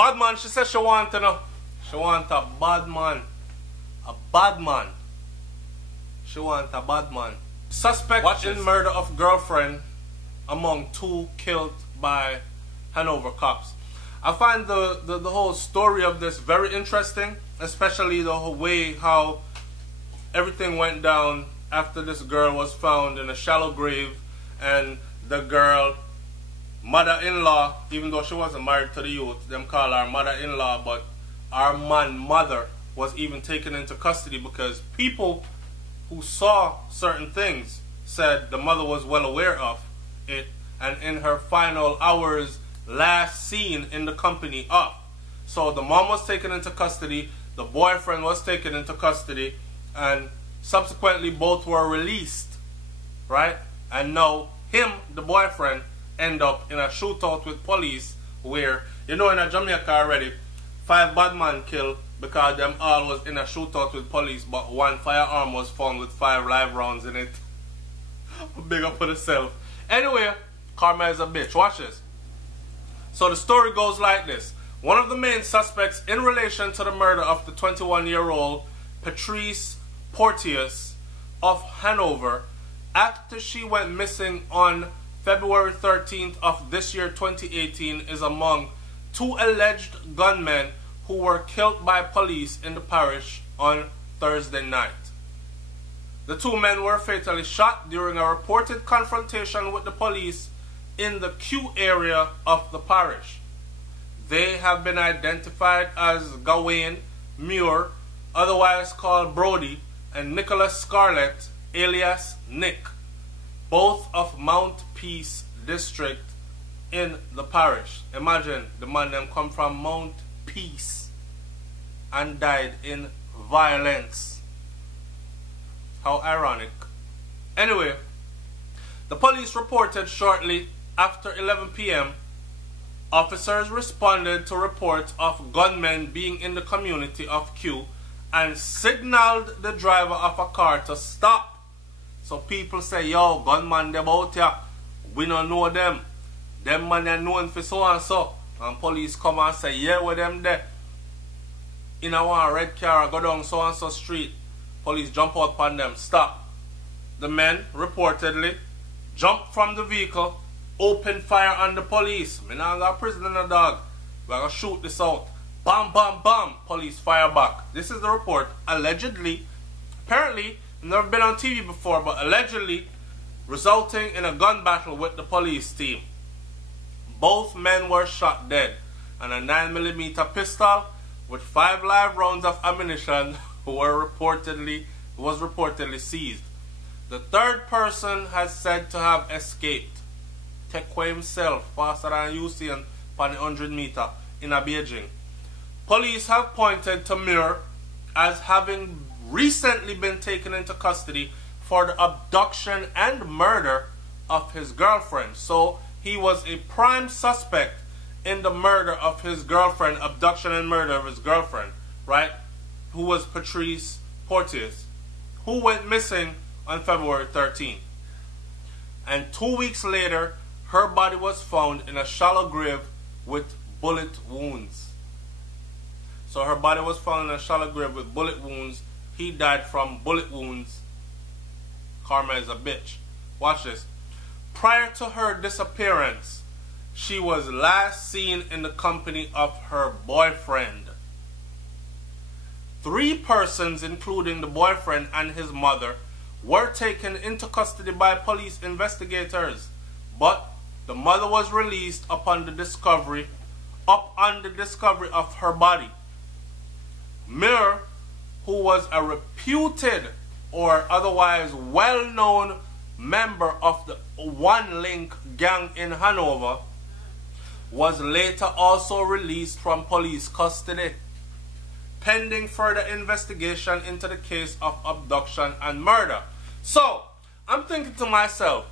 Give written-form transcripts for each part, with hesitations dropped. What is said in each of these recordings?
Bad man, she said she want to know. She want a bad man. A bad man. She want a bad man. Suspect in murder of girlfriend among two killed by Hanover cops. I find the whole story of this very interesting, especially the whole way how everything went down after this girl was found in a shallow grave, and the girl mother-in-law, even though she wasn't married to the youth, them call her mother-in-law, but our mother was even taken into custody because people who saw certain things said the mother was well aware of it, and in her final hours last seen in the company of. So the mom was taken into custody, the boyfriend was taken into custody, and subsequently both were released, right? And now him, the boyfriend, end up in a shootout with police where, you know, in a Jamaica already, 5 bad men killed because them all was in a shootout with police, but 1 firearm was found with 5 live rounds in it. Big up for yourself. Anyway, karma is a bitch. Watch this. So the story goes like this. One of the main suspects in relation to the murder of the 21-year-old Patrice Porteous of Hanover, after she went missing on February 13th of this year 2018, is among 2 alleged gunmen who were killed by police in the parish on Thursday night. The 2 men were fatally shot during a reported confrontation with the police in the Q area of the parish. They have been identified as Gawain Muir, otherwise called Brody, and Nicholas Scarlett, alias Nick, both of Mount Peace district in the parish. Imagine the man them come from Mount Peace and died in violence. How ironic. Anyway, the police reported shortly after 11 p.m. officers responded to reports of gunmen being in the community of Q and signaled the driver of a car to stop. So people say, yo, gunman them out here, we don't know them. Them man are known for so and so. And police come and say, yeah, with them there. In a one red car, go down so and so street. Police jump out upon them, stop. The men reportedly jumped from the vehicle, opened fire on the police. Me not got prison in a dog. We're gonna shoot this out. Bam, bam, bam. Police fire back. This is the report. Allegedly, apparently, never been on TV before, but allegedly resulting in a gun battle with the police team. Both men were shot dead, and a 9mm pistol with 5 live rounds of ammunition was reportedly seized. The third person has said to have escaped. Tekwe himself faster than Usain on the 100 meter in a Beijing. Police have pointed to Muir as having recently been taken into custody for the abduction and murder of his girlfriend. So he was a prime suspect in the murder of his girlfriend, abduction and murder of his girlfriend, right? Who was Patrice Porteous, who went missing on February 13th. And 2 weeks later, her body was found in a shallow grave with bullet wounds. So her body was found in a shallow grave with bullet wounds. He died from bullet wounds. Karma is a bitch. Watch this. Prior to her disappearance, she was last seen in the company of her boyfriend. 3 persons, including the boyfriend and his mother, were taken into custody by police investigators, but the mother was released upon the discovery of her body. Muir, who was a reputed or otherwise well-known member of the One Link gang in Hanover, was later also released from police custody, pending further investigation into the case of abduction and murder. So, I'm thinking to myself,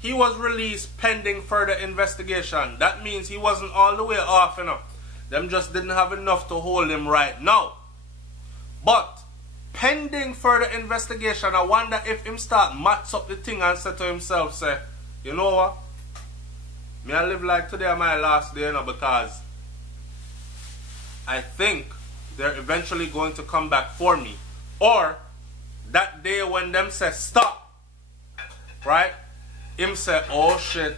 he was released pending further investigation. That means he wasn't all the way off, you know. Them just didn't have enough to hold him right now. But pending further investigation, I wonder if him start match up the thing and say to himself, say, you know what? Me I live like today my last day, you know, because I think they're eventually going to come back for me. Or that day when them say stop, right? Him say, oh shit,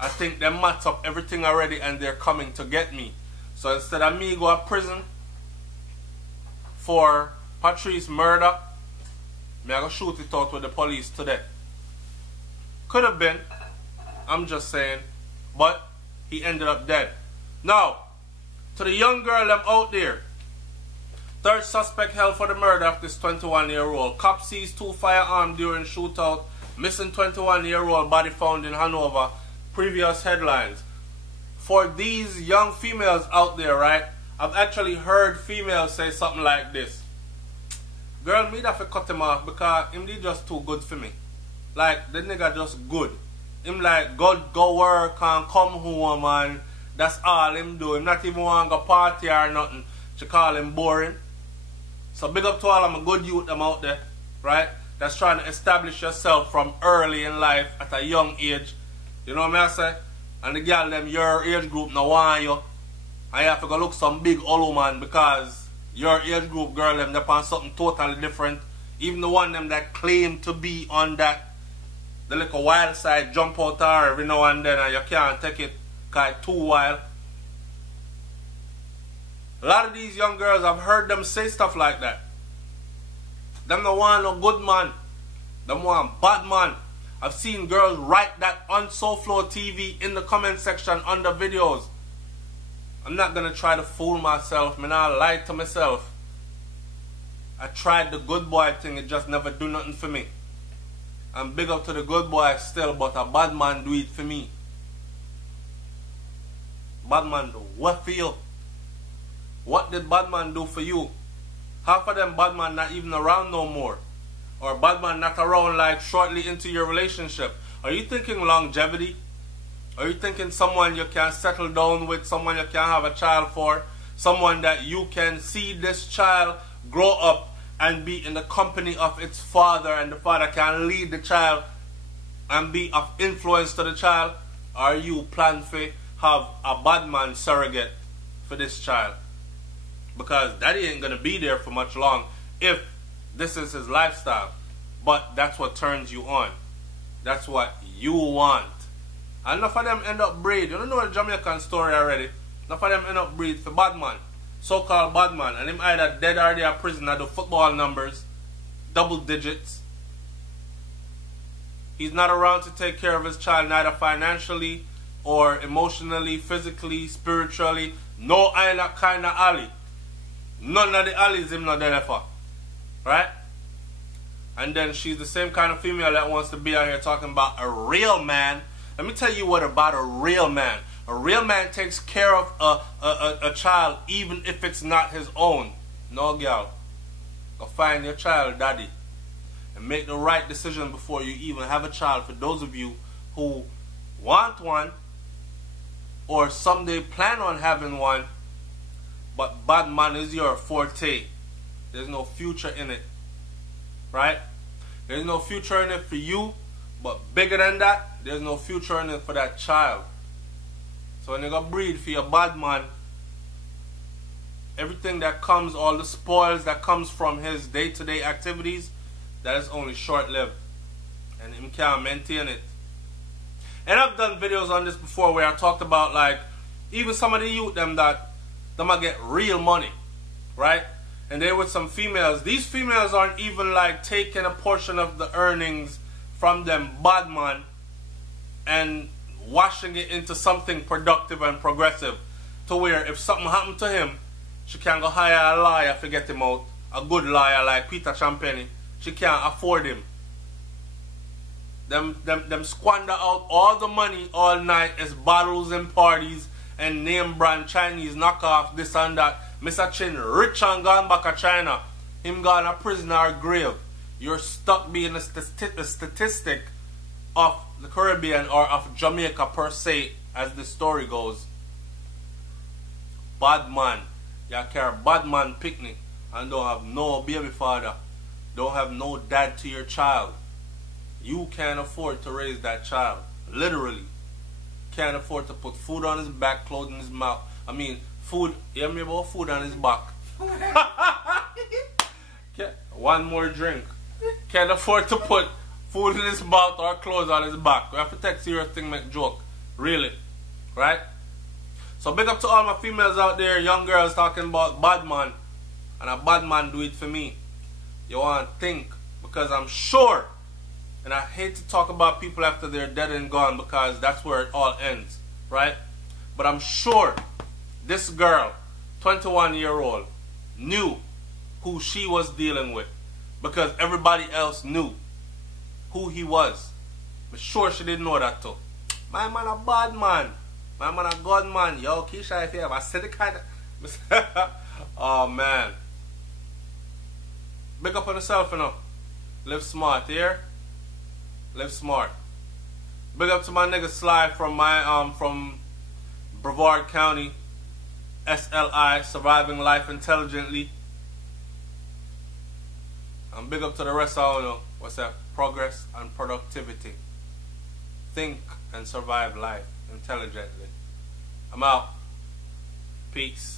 I think them match up everything already and they're coming to get me. So instead of me go to prison for Patrice murder, me I go shoot it out with the police today. Could have been, I'm just saying, but he ended up dead. Now, to the young girl them out there, third suspect held for the murder of this 21-year-old. Cop seized 2 firearms during shootout. Missing 21-year-old body found in Hanover. Previous headlines. For these young females out there, right? I've actually heard females say something like this. Girl, me have to cut him off because him just too good for me. Like, the nigga just good. Him like, go work and come home and that's all him do. Him not even want to go party or nothing. She call him boring. So big up to all of my good youth them out there, right? That's trying to establish yourself from early in life at a young age. You know what I say? And the girl them your age group no want you. And you have to go look some big old man because your age group girl them they on something totally different. Even the one them that claim to be on that the little wild side jump out there every now and then and you can't take it because it's too wild. A lot of these young girls, I've heard them say stuff like that. Them don't want no good man. Them want bad man. I've seen girls write that on SouFLoTV in the comment section under videos. I'm not going to try to fool myself. Man, I lied to myself. I tried the good boy thing. It just never do nothing for me. I'm big up to the good boy still, but a bad man do it for me. Bad man do what for you? What did bad man do for you? Half of them bad man not even around no more. Or bad man not around like shortly into your relationship. Are you thinking longevity? Are you thinking someone you can settle down with, someone you can have a child for, someone that you can see this child grow up and be in the company of its father and the father can lead the child and be of influence to the child? Are you plan to have a bad man surrogate for this child? Because daddy ain't going to be there for much long if this is his lifestyle. But that's what turns you on. That's what you want. And enough of them end up breed. You don't know the Jamaican story already. Enough of them end up breed for bad man. So-called bad man. And him either dead or they are prison at the football numbers. Double digits. He's not around to take care of his child, neither financially or emotionally, physically, spiritually. No either kind of alley. None of the alleys him not there for. Right? And then she's the same kind of female that wants to be out here talking about a real man. Let me tell you what about a real man. A real man takes care of a child even if it's not his own. No, girl. Go find your child, daddy. And make the right decision before you even have a child. For those of you who want one or someday plan on having one, but bad man is your forte. There's no future in it. Right? There's no future in it for you, but bigger than that, there's no future in it for that child. So when you go breed for your bad man, everything that comes, all the spoils that comes from his day-to-day activities, that is only short-lived. And him can't maintain it. And I've done videos on this before where I talked about like, even some of the youth them that they might get real money, right? And they with some females. These females aren't even like taking a portion of the earnings from them bad man and washing it into something productive and progressive. To where if something happened to him, she can go hire a lawyer to get him out. A good lawyer like Peter Champagne. She can't afford him. Them squander out all the money all night as bottles and parties and name brand Chinese knockoff, this and that. Mr. Chin rich and gone back to China. Him gone a prison or grave. You're stuck being a statistic of the Caribbean or of Jamaica per se, as the story goes. Bad man. You carry bad man picnic and don't have no baby father. Don't have no dad to your child. You can't afford to raise that child. Literally. Can't afford to put food on his back, clothes in his mouth. food, you hear me about food on his back. One more drink. Can't afford to put food in his mouth or clothes on his back. We have to take serious thing, make joke. Really. Right? So big up to all my females out there, young girls talking about bad man. And a bad man do it for me. You want to think. Because I'm sure, and I hate to talk about people after they're dead and gone because that's where it all ends. Right? But I'm sure this girl, 21-year-old, knew who she was dealing with. Because everybody else knew who he was. But sure she didn't know that too. My man a bad man. My man a good man. Yo, Keisha, if you ever said the kind of... Oh, man. Big up on yourself, you know. Live smart, here. Live smart. Big up to my nigga Sly from my from Brevard County. SLI, Surviving Life Intelligently. And big up to the rest of you know. What's that? Progress and productivity. Think and survive life intelligently. I'm out. Peace.